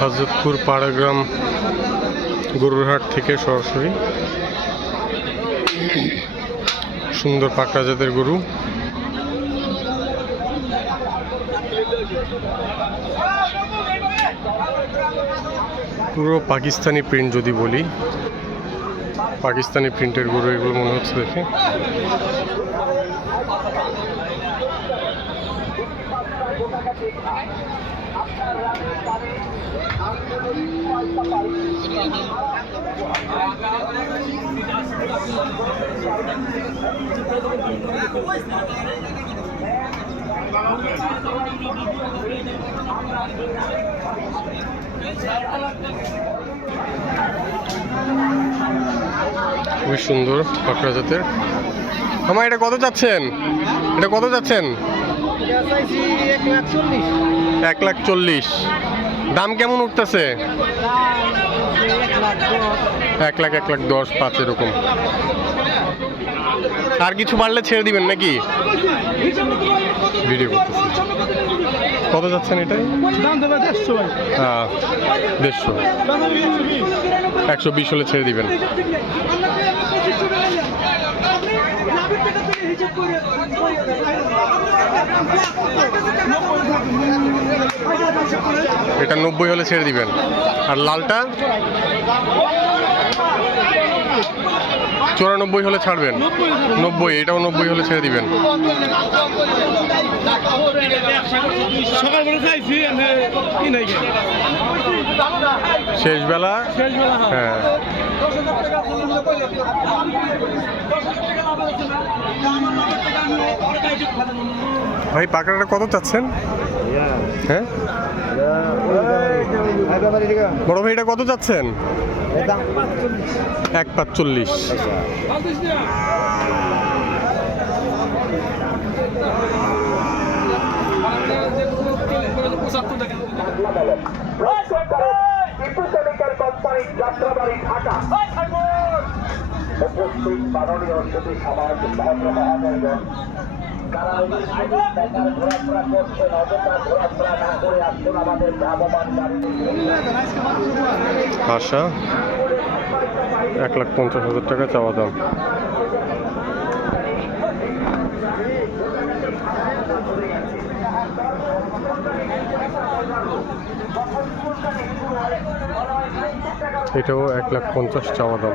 হজরতপুর পাড়াগ্রাম গরুরহাট থেকে সরাসরি। সুন্দর পাকড়া জাতের গরু। পুরো পাকিস্তানি প্রিন্ট যদি বলি, পাকিস্তানি প্রিন্টের গরু এগুলো মনে হচ্ছে দেখে। খুবই সুন্দর পাকড়া জাতের। আমার এটা কত যাচ্ছেন এটা কত যাচ্ছেন এক লাখ চল্লিশ। দাম কেমন উঠতেছে? এক লাখ এক লাখ দশ পাঁচ এরকম। আর কিছু বাড়লে ছেড়ে দিবেন নাকি? ভিডিও করতেছি। কত যাচ্ছেন এটাই? হ্যাঁ দেড়শো। একশো বিশ হলে ছেড়ে দিবেন। এটা নব্বই হলে ছেড়ে দিবেন। আর লালটা? চুরানব্বই হলে ছাড়বেন। নব্বই এটাও নব্বই হলে ছেড়ে দিবেন। সকালবেলা চাইছি আমি কি নাই শেষ বেলা শেষ বেলা হ্যাঁ। ভাই পাকড়াটা কত চাচ্ছেন? হ্যাঁ? বড় ভাই এটা কত চাচ্ছেন এক পাঁচচল্লিশ কেমিক্যাল কোম্পানি যাত্রাবাড়ি ঢাকা আশা এক লাখ পঞ্চাশ হাজার টাকা চাওয়া দাম। এটাও এক লাখ পঞ্চাশ চাওয়া দাম।